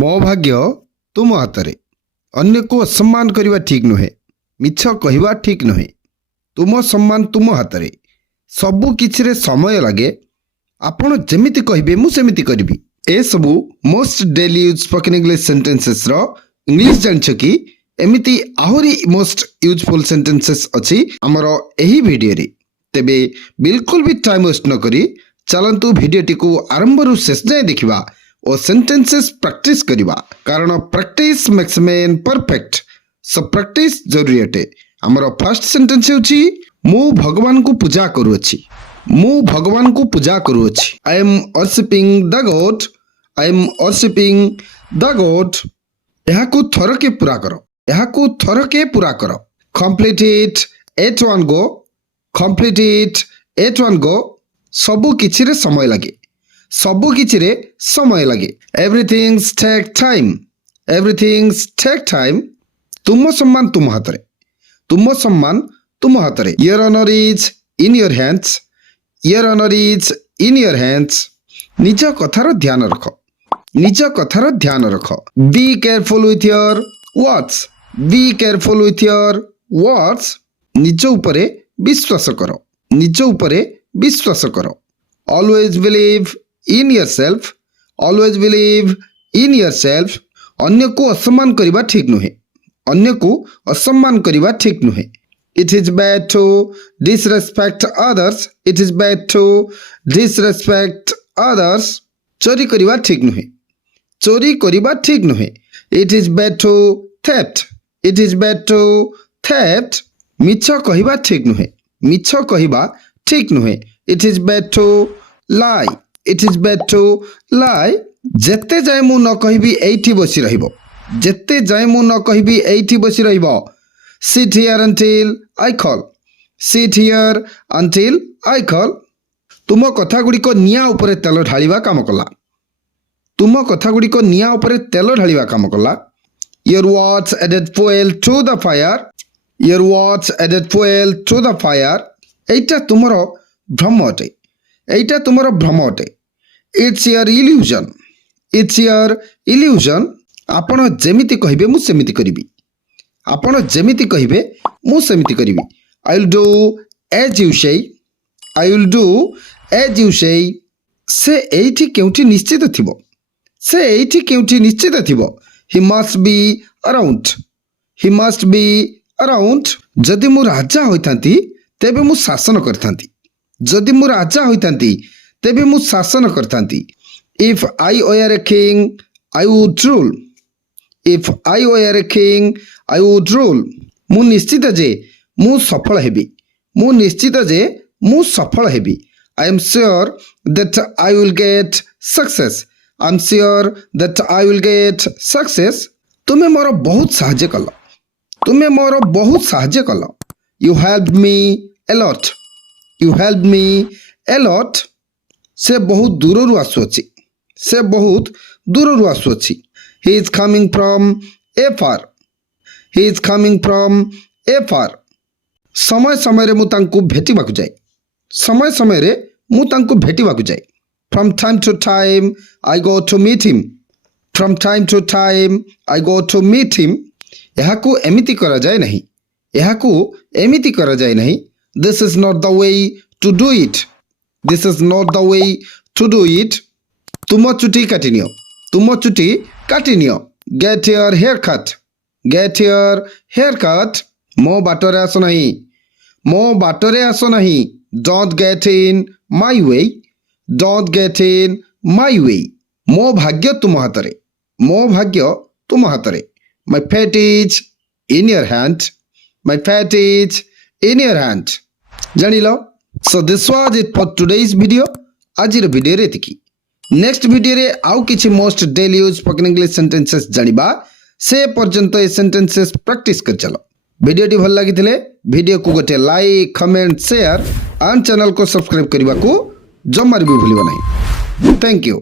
ମୋ ଭାଗ୍ୟ ତୁମ ହାତରେ। ଅନ୍ୟକୁ ଅସମ୍ମାନ କରିବା ଠିକ୍ ନୁହେଁ। ମିଛ କହିବା ଠିକ୍ ନୁହେଁ। ତୁମ ସମ୍ମାନ ତୁମ ହାତରେ। ସବୁ କିଛିରେ ସମୟ ଲାଗେ। ଆପଣ ଯେମିତି କହିବେ ମୁଁ ସେମିତି କରିବି। ଏସବୁ most daily use spoken English ସେଣ୍ଟେନ୍ସେସ୍ର ଇଂଲିଶ ଜାଣିଛ କି? ଏମିତି ଆହୁରି ମୋଷ୍ଟ ୟୁଜଫୁଲ୍ ସେଣ୍ଟେନ୍ସେସ୍ ଅଛି ଆମର ଏହି ଭିଡ଼ିଓରେ। ତେବେ ବିଲକୁଲ ବି ଟାଇମ୍ ୱେଷ୍ଟ ନ କରି ଚାଲନ୍ତୁ ଭିଡ଼ିଓଟିକୁ ଆରମ୍ଭରୁ ଶେଷ ଯାଏଁ ଦେଖିବା ଓ ସେଣ୍ଟେନ୍ସେସ୍ ପ୍ରାକ୍ଟିସ୍ କରିବା। କାରଣ practice makes man perfect. So practice ଜରୁରୀ ଅଟେ। ଆମର ଫାର୍ଷ୍ଟ ସେଣ୍ଟେନ୍ସ ହେଉଛି ମୁଁ ଭଗବାନଙ୍କୁ ପୂଜା କରୁଅଛି। ମୁଁ ଭଗବାନଙ୍କୁ ପୂଜା କରୁଅଛି। I am worshipping the god. I am worshipping the god. ଏହାକୁ ଥରକେ ପୁରା କର। ଏହାକୁ ଥରକେ ପୁରା କର। Complete it at one go. Complete it at one go. ସବୁ କିଛିରେ ସମୟ ଲାଗେ। ସବୁ କିଛିରେ ସମୟ ଲାଗେ। Everythings take time. Everythings take time. ତୁମ ସମ୍ମାନ ତୁମ ହାତରେ। ତୁମ ସମ୍ମାନ ତୁମ ହାତରେ। Your honour is in your hands. Your honour is in your hands. ନିଜ କଥାର ଧ୍ୟାନ ରଖ। ନିଜ କଥାର ଧ୍ୟାନ ରଖ। Be careful with your words. Be careful with your words. ନିଜ ଉପରେ ବିଶ୍ୱାସ କର। ନିଜ ଉପରେ ବିଶ୍ୱାସ କର। Always believe in your self. Always believe in your self. ଅନ୍ୟକୁ ଅସମ୍ମାନ କରିବା ଠିକ୍ ନୁହେଁ। ଅନ୍ୟକୁ ଅସମ୍ମାନ କରିବା ଠିକ୍ ନୁହେଁ। It is bad to disrespect others. It is bad to disrespect others. ଚୋରି କରିବା ଠିକ୍ ନୁହେଁ। ଚୋରି କରିବା ଠିକ୍ ନୁହେଁ। It is bad to theft. It is bad to theft. ମିଛ କହିବା ଠିକ୍ ନୁହେଁ। ମିଛ କହିବା ଠିକ୍ ନୁହେଁ। It is bad to lie. It is bad to lie. ଯେତେ ଯାଏ ମୁଁ ନ କହିବି ଏଇଠି ବସି ରହିବ। ଯେତେ ଯାଏ ମୁଁ ନ କହିବି ଏଇଠି ବସି ରହିବ। Sit here until I call. Sit here until I call. ତୁମ କଥା ଗୁଡ଼ିକ ନିଆଁ ଉପରେ ତେଲ ଢାଳିବା କାମ କଲା। ତୁମ କଥା ଗୁଡ଼ିକ ନିଆଁ ଉପରେ ତେଲ ଢାଳିବା କାମ କଲା। Your words added fuel to the fire. Your words added fuel to the fire. ଏଇଟା ତୁମର ଭ୍ରମ ଅଟେ। ଏଇଟା ତୁମର ଭ୍ରମ ଅଟେ। It's your illusion. It's your illusion. ଆପଣ ଯେମିତି କହିବେ ମୁଁ ସେମିତି କରିବି। ଆପଣ ଯେମିତି କହିବେ ମୁଁ ସେମିତି କରିବି। I will do as you say. I will do as you say. ସେ ଏଇଠି କେଉଁଠି ନିଶ୍ଚିତ ଥିବ। ସେ ଏଇଠି କେଉଁଠି ନିଶ୍ଚିତ ଥିବ। He must be around. He must be around. ଯଦି ମୁଁ ରାଜା ହୋଇଥାନ୍ତି ତେବେ ମୁଁ ଶାସନ କରିଥାନ୍ତି। ଯଦି ମୁଁ ରାଜା ହୋଇଥାନ୍ତି ତେବେ ମୁଁ ଶାସନ କରିଥାନ୍ତି। If I were a king, I would rule. If I were a king, I would rule. ମୁଁ ନିଶ୍ଚିତ ଯେ ମୁଁ ସଫଳ ହେବି। ମୁଁ ନିଶ୍ଚିତ ଯେ ମୁଁ ସଫଳ ହେବି। I am sure that I will get success. I am sure that I will get success. ତୁମେ ମୋର ବହୁତ ସାହାଯ୍ୟ କଲ। ତୁମେ ମୋର ବହୁତ ସାହାଯ୍ୟ କଲ। You helped me a lot. You helped me a lot. ସେ ବହୁତ ଦୂରରୁ ଆସୁଅଛି। ସେ ବହୁତ ଦୂରରୁ ଆସୁଅଛି। He is coming from afar. He is coming from afar. ସମୟ ସମୟରେ ମୁଁ ତାଙ୍କୁ ଭେଟିବାକୁ ଯାଏ। ସମୟ ସମୟରେ ମୁଁ ତାଙ୍କୁ ଭେଟିବାକୁ ଯାଏ। From time to time I go to meet him. From time to time I go to meet him. ଏହାକୁ ଏମିତି କରାଯାଏ ନାହିଁ। ଏହାକୁ ଏମିତି କରାଯାଏ ନାହିଁ। This is not the way to do it. This is not the way to do it. ତୁମ ଚୁଟି କାଟିନିଅ। ତୁମ ଚୁଟି କାଟିନିଅ। Get your haircut. Get your haircut. ମୋ ବାଟରେ ଆସ ନାହିଁ। ମୋ ବାଟରେ ଆସ ନାହିଁ। Don't get in my way. Don't get in my way. ମୋ ଭାଗ୍ୟ ତୁମ ହାତରେ। ମୋ ଭାଗ୍ୟ ତୁମ ହାତରେ। My fate is in your hand. My fate is in your hand. ଜାଣିଲ? So this was it for today's video. ଆଜିର ଭିଡ଼ିଓରେ ଏତିକି। ନେକ୍ସଟ ଭିଡ଼ିଓରେ ଆଉ କିଛି most daily use spoken English sentences ଜାଣିବା। ସେ ପର୍ଯ୍ୟନ୍ତ ଏ ସେଣ୍ଟେନ୍ସେସ୍ ପ୍ରାକ୍ଟିସ୍ କରି ଚାଲ। ଭିଡ଼ିଓଟି ଭଲ ଲାଗିଥିଲେ ଭିଡ଼ିଓକୁ ଗୋଟିଏ ଲାଇକ୍ କମେଣ୍ଟ ସେୟାର ଆଣ୍ଡ ଚ୍ୟାନେଲକୁ ସବସ୍କ୍ରାଇବ୍ କରିବାକୁ ଜମାରୁ ବି ଭୁଲିବ ନାହିଁ। Thank you.